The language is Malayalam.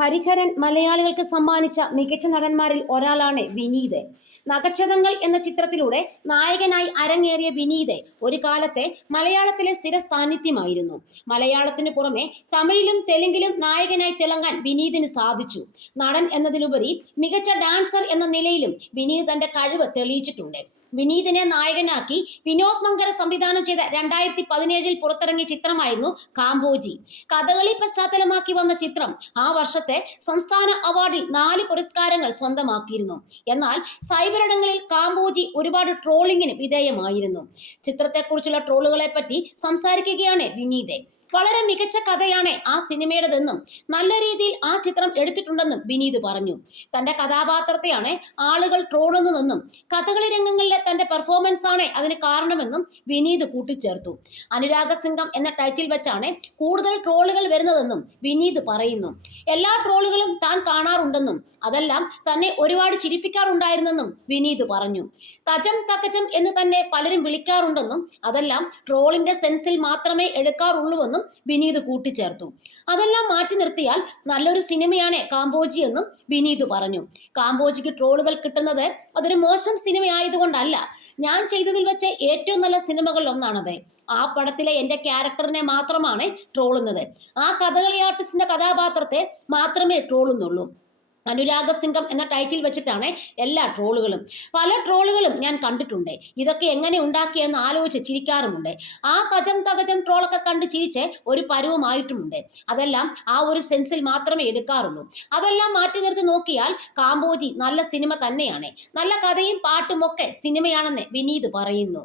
ഹരിഹരൻ മലയാളികൾക്ക് സമ്മാനിച്ച മികച്ച നടന്മാരിൽ ഒരാളാണ് വിനീത്. നഖക്ഷതങ്ങൾ എന്ന ചിത്രത്തിലൂടെ നായകനായി അരങ്ങേറിയ വിനീത് ഒരു കാലത്തെ മലയാളത്തിലെ സ്ഥിര സാന്നിധ്യമായിരുന്നു. മലയാളത്തിനു പുറമെ തമിഴിലും തെലുങ്കിലും നായകനായി തിളങ്ങാൻ വിനീതിന് സാധിച്ചു. നടൻ എന്നതിലുപരി മികച്ച ഡാൻസർ എന്ന നിലയിലും വിനീത് തന്റെ കഴിവ് തെളിയിച്ചിട്ടുണ്ട്. വിനീതിനെ നായകനാക്കി വിനോദ് മങ്കര സംവിധാനം ചെയ്ത 2017 പുറത്തിറങ്ങിയ ചിത്രമായിരുന്നു കാമ്പോജി. കഥകളി പശ്ചാത്തലമാക്കി വന്ന ചിത്രം ആ വർഷത്തെ സംസ്ഥാന അവാർഡിൽ 4 പുരസ്കാരങ്ങൾ സ്വന്തമാക്കിയിരുന്നു. എന്നാൽ സൈബറിടങ്ങളിൽ കാമ്പോജി ഒരുപാട് ട്രോളിങ്ങിന് വിധേയമായിരുന്നു. ചിത്രത്തെക്കുറിച്ചുള്ള ട്രോളുകളെ പറ്റി സംസാരിക്കുകയാണ് വിനീത്. വളരെ മികച്ച കഥയാണ് ആ സിനിമയുടേതെന്നും നല്ല രീതിയിൽ ആ ചിത്രം എടുത്തിട്ടുണ്ടെന്നും വിനീത് പറഞ്ഞു. തന്റെ കഥാപാത്രത്തെയാണ് ആളുകൾ ട്രോളുന്നതെന്നും കഥകളി രംഗങ്ങളിലെ തന്റെ പെർഫോമൻസ് ആണ് അതിന് കാരണമെന്നും വിനീത് കൂട്ടിച്ചേർത്തു. അനുരാഗ സിംഗം എന്ന ടൈറ്റിൽ വെച്ചാണ് കൂടുതൽ ട്രോളുകൾ വരുന്നതെന്നും വിനീത് പറയുന്നു. എല്ലാ ട്രോളുകളും താൻ കാണാറുണ്ടെന്നും അതെല്ലാം തന്നെ ഒരുപാട് ചിരിപ്പിക്കാറുണ്ടായിരുന്നെന്നും വിനീത് പറഞ്ഞു. തജം തകജം എന്ന് തന്നെ പലരും വിളിക്കാറുണ്ടെന്നും അതെല്ലാം ട്രോളിന്റെ സെൻസിൽ മാത്രമേ എടുക്കാറുള്ളൂവെന്നും വിനീത് കൂട്ടിച്ചേർത്തു. അതെല്ലാം മാറ്റി നിർത്തിയാൽ നല്ലൊരു സിനിമയാണ് കാമ്പോജി എന്നും വിനീത് പറഞ്ഞു. കാമ്പോജിക്ക് ട്രോളുകൾ കിട്ടുന്നത് അതൊരു മോശം സിനിമയായതുകൊണ്ടല്ല, ഞാൻ ചെയ്തതിൽ വെച്ച് ഏറ്റവും നല്ല സിനിമകളിൽ ഒന്നാണത്. ആ പടത്തിലെ എൻ്റെ ക്യാരക്ടറിനെ മാത്രമാണ് ട്രോളുന്നത്. ആ കഥകളി ആർട്ടിസ്റ്റിന്റെ കഥാപാത്രത്തെ മാത്രമേ ട്രോളുന്നുള്ളൂ. അനുരാഗ സിംഗം എന്ന ടൈറ്റിൽ വെച്ചിട്ടാണ് എല്ലാ ട്രോളുകളും. പല ട്രോളുകളും ഞാൻ കണ്ടിട്ടുണ്ട്. ഇതൊക്കെ എങ്ങനെ ഉണ്ടാക്കിയെന്ന് ആലോചിച്ച് ചിരിക്കാറുമുണ്ട്. ആ തജം തകജം ട്രോളൊക്കെ കണ്ട് ചിരിച്ച് ഒരു പരുവമായിട്ടുമുണ്ട്. അതെല്ലാം ആ ഒരു സെൻസിൽ മാത്രമേ എടുക്കാറുള്ളൂ. അതെല്ലാം മാറ്റി നിർത്തി നോക്കിയാൽ കാമ്പോജി നല്ല സിനിമ തന്നെയാണ്. നല്ല കഥയും പാട്ടുമൊക്കെ സിനിമയാണെന്ന് വിനീത് പറയുന്നു.